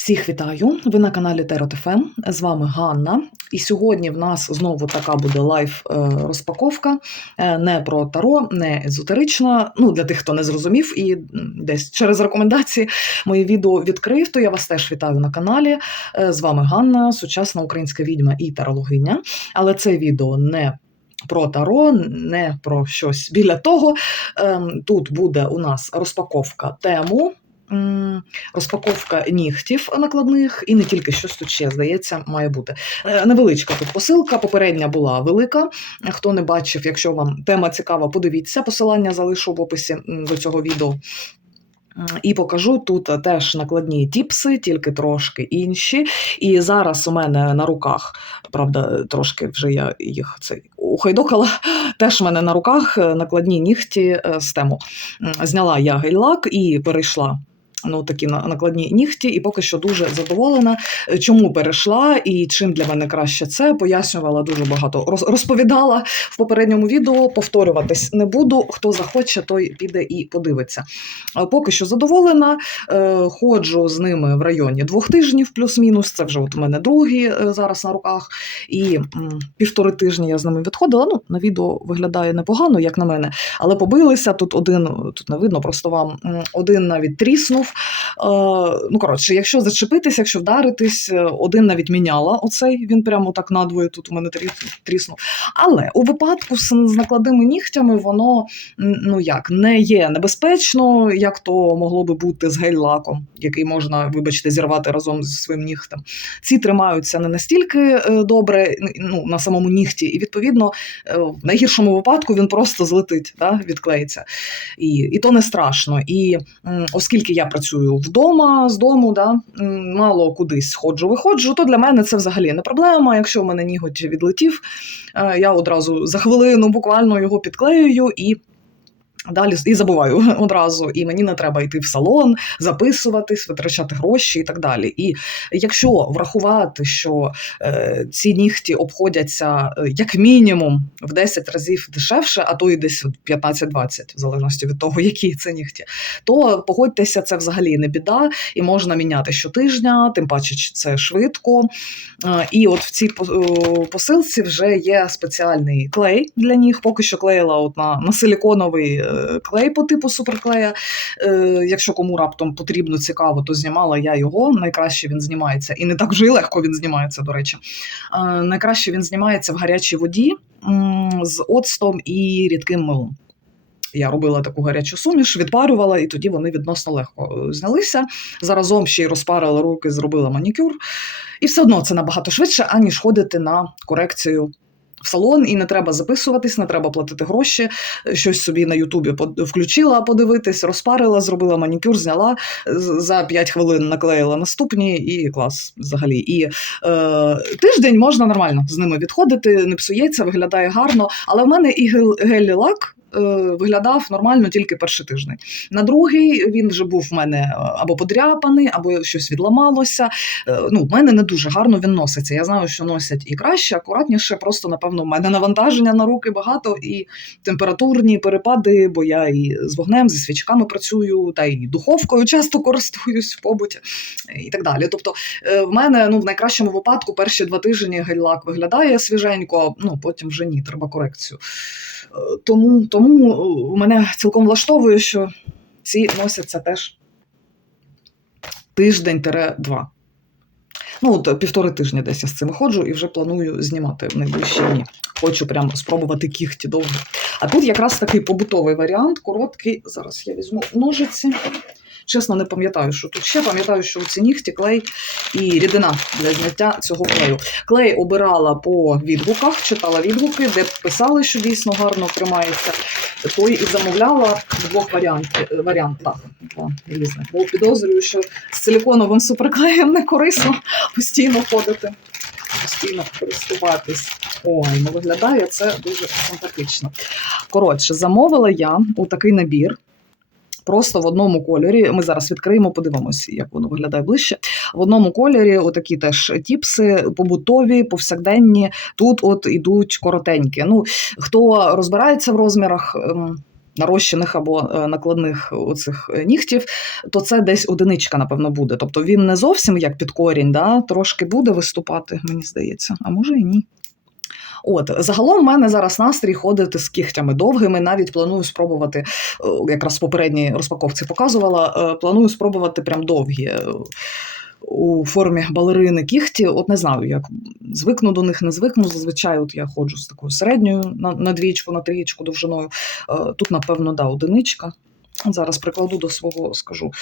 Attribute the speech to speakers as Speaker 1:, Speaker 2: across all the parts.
Speaker 1: Всіх вітаю! Ви на каналі Теротфм. З вами Ганна. І сьогодні в нас знову така буде лайв е. Е, Не про таро, не езотерична. Ну, для тих, хто не зрозумів, і десь через рекомендації моє відео відкрив, то я вас теж вітаю на каналі. Е, З вами Ганна, сучасна українська відьма і тарологиня. Але це відео не про таро, не про щось біля того. Ем, Тут буде у нас розпаковка тему. Розпаковка нігтів накладних, і не тільки щось тут ще, здається, має бути. Е, Невеличка тут посилка. Попередня була велика. Хто не бачив, якщо вам тема цікава, подивіться. Посилання залишу в описі до цього відео. І покажу тут теж накладні тіпси, тільки трошки інші. І зараз у мене на руках, правда, трошки вже я їх цей ухайдокала. Теж в мене на руках е, накладні нігті е, з тему. Зняла я гель-лак і перейшла. Ну, такі на- накладні нігті, і поки що дуже задоволена. Е, Чому перейшла і чим для мене краще це пояснювала дуже багато. роз- Розповідала в попередньому відео. Повторюватись не буду. Хто захоче, той піде і подивиться. Е, Поки що задоволена. Е, Ходжу з ними в районі двох тижнів, плюс-мінус. Це вже от у мене другі зараз на руках. І півтори тижні я з ними відходила. Ну, на відео виглядає непогано, як на мене. Але побилися тут один, тут не видно, просто вам один навіть тріснув. Е, ну, коротше, якщо зачепитись, якщо вдаритись, е, один навіть міняла оцей, він прямо так надвоє тут у мене тріснув. Але у випадку з, накладними нігтями воно ну як не є небезпечно, як то могло би бути з гель-лаком, який можна, вибачте, зірвати разом зі своїм нігтем. Ці тримаються не настільки е, добре ну, на самому нігті, і відповідно в найгіршому випадку він просто злетить, да, відклеїться. І, і то не страшно. І оскільки я працюю вдома з дому, да, мало кудись сходжу, виходжу, то для мене це взагалі не проблема. Якщо в мене ніготь відлетів, е, я одразу за хвилину буквально його підклеюю і. Далі і забуваю одразу, і мені не треба йти в салон, записуватись, витрачати гроші і так далі. І якщо врахувати, що е, ці нігті обходяться е, як мінімум в 10 разів дешевше, а то і десь от 15-20, в залежності від того, які це нігті, то погодьтеся, це взагалі не біда, і можна міняти щотижня, тим паче це швидко. Е, І от в цій е, посилці вже є спеціальний клей для ніг. Поки що клеїла от на, на силіконовий е, клей по типу суперклея. Е, Якщо кому раптом потрібно цікаво, то знімала я його. Найкраще він знімається, і не так вже й легко він знімається, до речі. Е, Найкраще він знімається в гарячій воді з оцтом і рідким милом. Я робила таку гарячу суміш, відпарювала, і тоді вони відносно легко е, знялися. Заразом ще й розпарила руки, зробила манікюр. І все одно це набагато швидше, аніж ходити на корекцію в салон, і не треба записуватись, не треба платити гроші. Щось собі на Ютубі включила подивитись, розпарила, зробила манікюр, зняла за 5 хвилин наклеїла наступні, і клас взагалі. І е, тиждень можна нормально з ними відходити, не псується, виглядає гарно. Але в мене і гель- гель-лак. Е, Виглядав нормально тільки перший тиждень. На другий він вже був в мене е, або подряпаний, або щось відламалося. Е, Ну, в мене не дуже гарно він носиться. Я знаю, що носять і краще, акуратніше. Просто напевно в мене навантаження на руки багато і температурні перепади, бо я і з вогнем, зі свічками працюю, та й духовкою часто користуюсь в побуті і так далі. Тобто, в мене ну в найкращому випадку перші два тижні гель-лак виглядає свіженько, ну потім вже ні, треба корекцію. Тому, тому е, мене цілком влаштовує, що ці носяться теж тиждень-два. Ну, от півтори тижні десь я з цим ходжу і вже планую знімати в найближчі дні. Хочу прям спробувати кіхті довго. А тут якраз такий побутовий варіант, короткий. Зараз я візьму ножиці. Чесно, не пам'ятаю, що тут ще. Пам'ятаю, що у ці нігті клей і рідина для зняття цього клею. Клей обирала по відгуках, читала відгуки, де писали, що дійсно гарно тримається. Той і замовляла в двох варіантів, варіантах два різних. Бо підозрюю, що з силіконовим суперклеєм не корисно постійно ходити, постійно користуватись. Ой, ну виглядає це дуже симпатично. Коротше, замовила я у такий набір. Просто в одному кольорі. Ми зараз відкриємо, подивимося, як воно виглядає ближче. В одному кольорі отакі теж тіпси, побутові, повсякденні. Тут от ідуть коротенькі. Ну, хто розбирається в розмірах, ем, нарощених або е, накладних оцих е, нігтів, то це десь одиничка, напевно, буде. Тобто він не зовсім як під корінь, да? трошки буде виступати, мені здається, а може і ні. От, загалом в мене зараз настрій ходити з кігтями довгими. Навіть планую спробувати, е, якраз попередній розпаковці показувала, е, планую спробувати прям довгі. е, У формі балерини кігті, от не знаю, як звикну до них, не звикну. Зазвичай от я ходжу з такою середньою на, на двічку, на трієчку довжиною. Тут, напевно, да, одиничка. Зараз прикладу до свого скажу.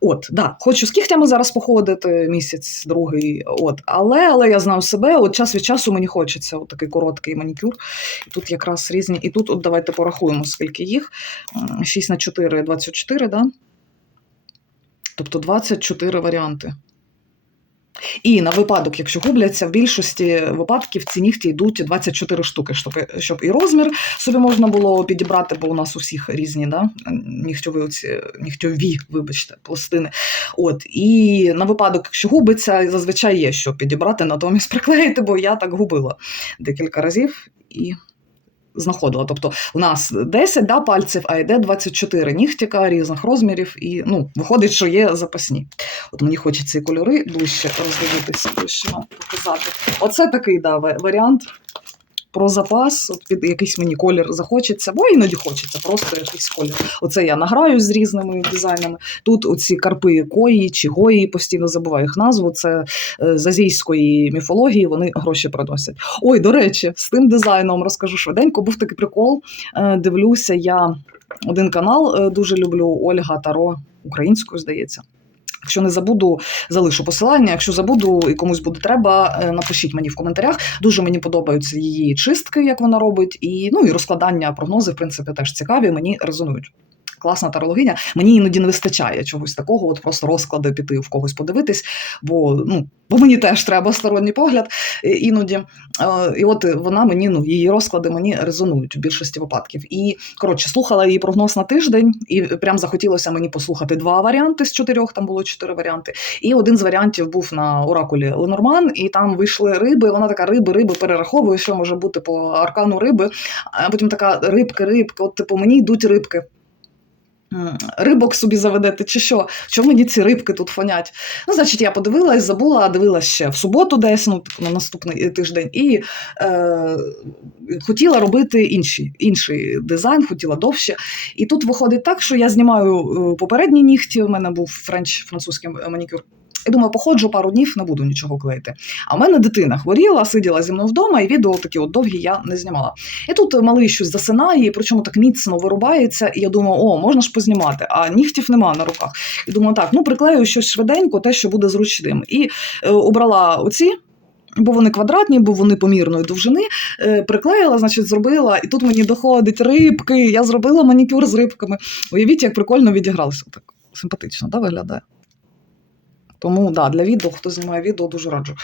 Speaker 1: От, да, хочу з кігтями зараз походити місяць, другий. От, але, але я знаю себе, от час від часу мені хочеться от такий короткий манікюр. І тут якраз різні. І тут, от давайте порахуємо, скільки їх. 6 на 4, 24, да? Тобто 24 варіанти. І на випадок, якщо губляться, в більшості випадків ці нігті йдуть 24 штуки, щоб, щоб і розмір собі можна було підібрати, бо у нас у всіх різні да? нігтьові, нігтьові вибачте, пластини. От, і на випадок, якщо губиться, зазвичай є що підібрати, натомість приклеїти, бо я так губила декілька разів і знаходила. Тобто у нас 10 да, пальців, а йде 24 нігтіка різних розмірів, і ну, виходить, що є запасні. От мені хочеться і кольори ближче роздивитися, ближче вам показати. Оце такий да, варіант. Про запас, от під якийсь мені колір захочеться, бо іноді хочеться просто якийсь колір. Оце я награю з різними дизайнами. Тут оці карпи кої чи гої, постійно забуваю їх назву. Це е, з азійської міфології, вони гроші приносять. Ой, до речі, з тим дизайном розкажу швиденько. Був такий прикол. Е, Дивлюся я один канал, е, дуже люблю Ольга Таро українською, здається. Якщо не забуду, залишу посилання. Якщо забуду і комусь буде треба, е, напишіть мені в коментарях. Дуже мені подобаються її чистки, як вона робить, і ну і розкладання прогнози, в принципі, теж цікаві. Мені резонують. Класна тарологиня. Мені іноді не вистачає чогось такого, от просто розклади піти в когось подивитись, бо ну бо мені теж треба сторонній погляд е, іноді. Е, І от вона мені, ну її розклади мені резонують в більшості випадків. І коротше, слухала її прогноз на тиждень, і прям захотілося мені послухати два варіанти з чотирьох. Там було чотири варіанти. І один з варіантів був на оракулі Ленорман, і там вийшли риби. Вона така риби, риби перераховує, що може бути по аркану риби. А потім така рибки, рибки. От, типу, мені йдуть рибки. Рибок собі заведете, чи що? Чому мені ці рибки тут фонять? Ну, значить, я подивилась, забула, дивилась ще в суботу, десь ну, на наступний тиждень, і е, хотіла робити інший, інший дизайн, хотіла довше. І тут виходить так, що я знімаю е, попередні нігті. У мене був френч французький манікюр. І думаю, походжу пару днів, не буду нічого клеїти. А в мене дитина хворіла, сиділа зі мною вдома, і відео такі от довгі я не знімала. І тут малий щось засинає, причому так міцно вирубається. І я думаю, о, можна ж познімати, а нігтів нема на руках. І думаю, так, ну приклею щось швиденько, те, що буде зручним. І е, обрала оці. Бо вони квадратні, бо вони помірної довжини. Е, приклеїла, значить, зробила, і тут мені доходить рибки. Я зробила манікюр з рибками. Уявіть, як прикольно відігралися. Так симпатично, да, виглядає. Тому да, для відео, хто знімає відео, дуже раджу.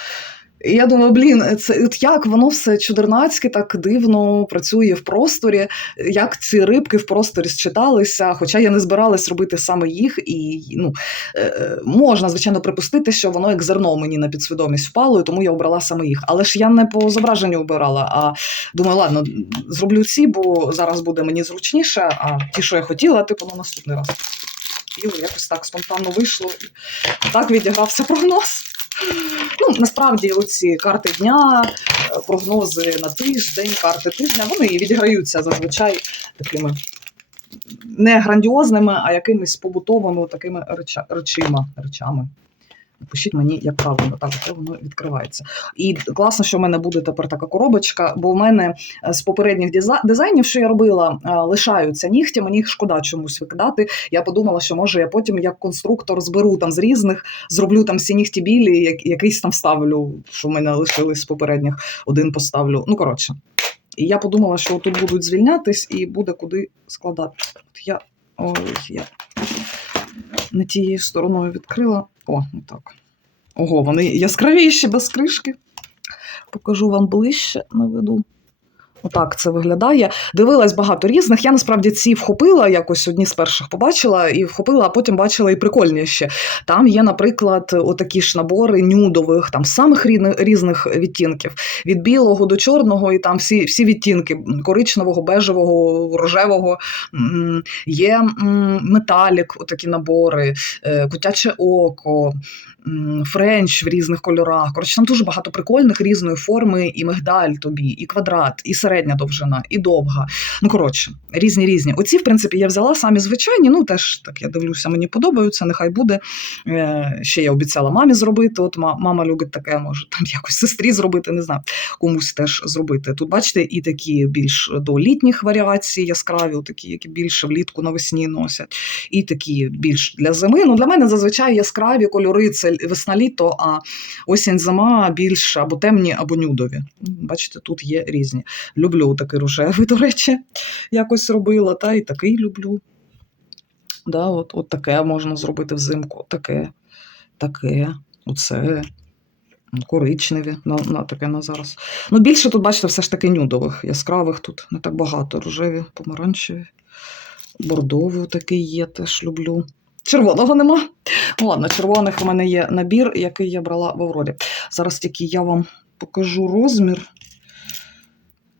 Speaker 1: І я думаю, блін, це от як воно все чудернацьке так дивно працює в просторі, як ці рибки в просторі считалися. Хоча я не збиралась робити саме їх, і ну, е, можна, звичайно, припустити, що воно як зерно мені на підсвідомість впало, і тому я обрала саме їх. Але ж я не по зображенню обирала, а думаю, ладно, зроблю ці, бо зараз буде мені зручніше, а ті, що я хотіла, типу на наступний раз. І якось так спонтанно вийшло. Так відігрався прогноз. Ну, насправді, оці карти дня, е, прогнози на тиждень, карти тижня, вони відіграються зазвичай такими не грандіозними, а якимись побутовими такими реча, речами. Напишіть мені, як правильно, так, це воно відкривається. І класно, що в мене буде тепер така коробочка, бо в мене е, з попередніх диза- дизайнів, що я робила, е, лишаються нігті, мені їх шкода чомусь викидати. Я подумала, що може я потім як конструктор зберу там з різних, зроблю там всі нігті білі, як, якийсь там вставлю, що в мене лишились з попередніх, один поставлю. Ну, коротше. І я подумала, що тут будуть звільнятись і буде куди складати. От я, ой, я не тією стороною відкрила. О, так. Ого, вони яскравіші без кришки. Покажу вам ближче наведу. Отак це виглядає. Дивилась багато різних. Я насправді ці вхопила, якось одні з перших побачила і вхопила, а потім бачила і прикольніші. Там є, наприклад, отакі ж набори нюдових, там самих різних, різних відтінків: від білого до чорного, і там всі, всі відтінки коричневого, бежевого, рожевого. Є металік, отакі набори, е, котяче око. Френч в різних кольорах. Коротше, там дуже багато прикольних різної форми, і мигдаль тобі, і квадрат, і середня довжина, і довга. Ну, коротше, різні різні. Оці, в принципі, я взяла самі звичайні. Ну, теж так я дивлюся, мені подобаються, нехай буде. Е, ще я обіцяла мамі зробити. От мама любить таке, може там якось сестрі зробити, не знаю, комусь теж зробити. Тут, бачите, і такі більш до літніх варіацій яскраві, такі, які більше влітку навесні носять, і такі більш для зими. Ну, для мене зазвичай яскраві кольори це весна-літо, а осінь-зима більш або темні, або нюдові. Бачите, тут є різні. Люблю такий рожевий, до речі, якось робила, та і такий люблю. Да, от, от таке можна зробити взимку. Таке, таке, оце. Коричневі на, на таке на зараз. Ну, більше тут, бачите, все ж таки нюдових, яскравих тут не так багато. Рожеві, помаранчеві, бордовий такий є, теж люблю. Червоного нема. Ладно, червоних у мене є набір, який я брала в Аврорі. Зараз тільки я вам покажу розмір.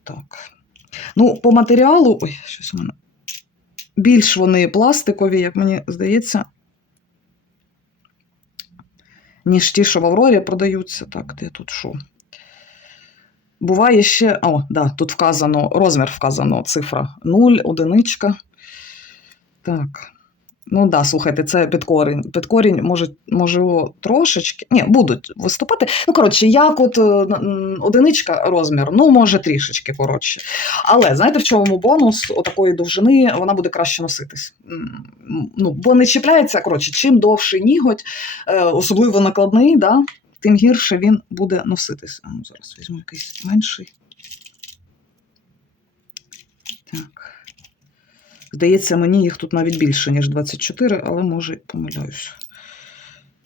Speaker 1: Так. Ну, по матеріалу. Ой, щось у мене. Більш вони пластикові, як мені здається, ніж ті, що в Аврорі продаються. Так, де тут що? Буває ще. О, да, тут вказано, розмір вказано, цифра 0, одиничка. Так. Ну да, слухайте, це підкорінь. Підкорінь може, можливо, трошечки. Ні, будуть виступати. Ну, коротше, як от е, одиничка розмір, ну, може, трішечки коротше. Але знаєте, в чому бонус отакої довжини вона буде краще носитись. Ну, бо не чіпляється, коротше, чим довший ніготь, е, особливо накладний, да, тим гірше він буде носитись. Ну, зараз візьму якийсь менший. Так. Здається, мені їх тут навіть більше, ніж 24, але може помиляюсь.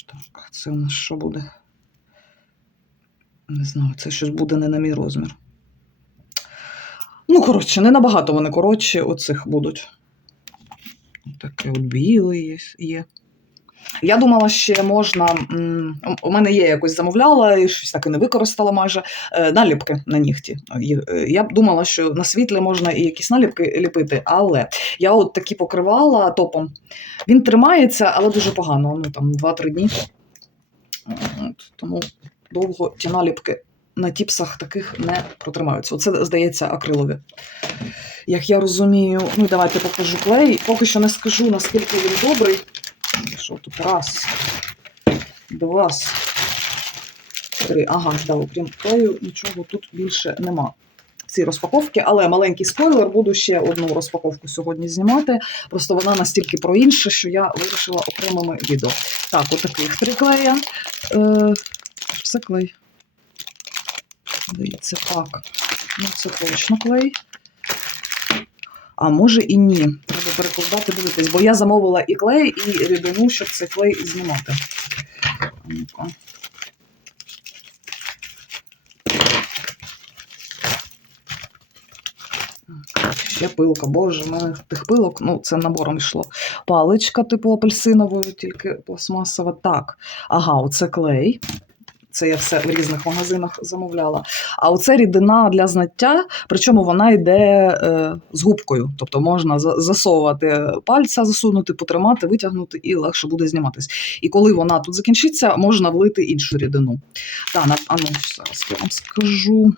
Speaker 1: Так, це у нас що буде? Не знаю, це щось буде не на мій розмір. Ну, коротше, не набагато вони коротші оцих будуть. Таке от білий є. Я думала, ще можна. У мене є якось замовляла і щось так і не використала майже е, наліпки на нігті. Е, Я думала, що на світлі можна і якісь наліпки ліпити, але я от такі покривала топом. Він тримається, але дуже погано. Ну там 2-3 дні. Тому довго ті наліпки на тіпсах таких не протримаються. Оце, здається, акрилові. Як я розумію, ну давайте покажу клей. Поки що не скажу, наскільки він добрий. Що тут раз, два, три. Ага, да, окрім клею, нічого тут більше нема. в цій розпаковці, але маленький спойлер, буду ще одну розпаковку сьогодні знімати. Просто вона настільки про інше, що я вирішила окремими відео. Так, отаких три клея. Е, все клей. Здається, так. Ну, це точно клей. А може і ні. Перекладати, дивитись, бо я замовила і клей, і рідину, щоб цей клей знімати. Ще пилка, боже, в мене тих пилок, ну це набором йшло. Паличка, типу апельсинової, тільки пластмасова. Так. Ага, оце клей. Це я все в різних магазинах замовляла. А оце рідина для знаття, причому вона йде е, з губкою. Тобто можна засовувати пальця, засунути, потримати, витягнути і легше буде зніматись. І коли вона тут закінчиться, можна влити іншу рідину. Так, на, а ну, зараз я вам скажу.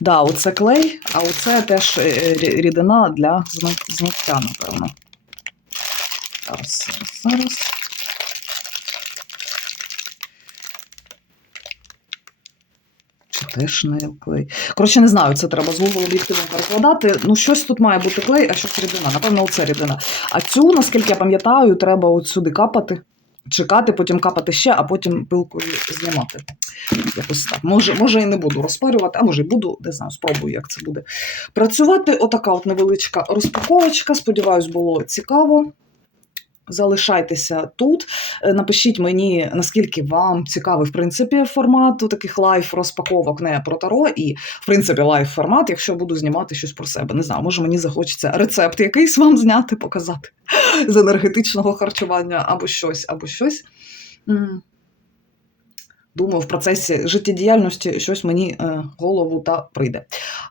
Speaker 1: Да, оце клей, а оце теж е, рідина для знаття, напевно. Зараз, зараз. Теж не клей? Коротше, не знаю, це треба з Google об'єктивом перекладати. Ну, щось тут має бути клей, а щось рідина. Напевно, оце рідина. А цю, наскільки я пам'ятаю, треба от сюди капати, чекати, потім капати ще, а потім пилкою знімати. Якось так. Може, може і не буду розпарювати, а може і буду, не знаю, спробую, як це буде працювати. Отака от невеличка розпаковочка. Сподіваюсь, було цікаво. Залишайтеся тут. Е, Напишіть мені, наскільки вам цікавий, в принципі, формат таких лайф розпаковок не про таро, і в принципі лайф формат, якщо буду знімати щось про себе. Не знаю, може мені захочеться рецепт якийсь вам зняти, показати з енергетичного харчування або щось, або щось. Думаю, в процесі життєдіяльності щось мені е, голову та прийде.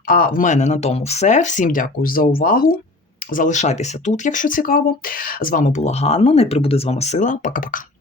Speaker 1: А в мене на тому все. Всім дякую за увагу. Залишайтеся тут, якщо цікаво. З вами була Ганна. Не прибуде з вами сила. Пока-пока.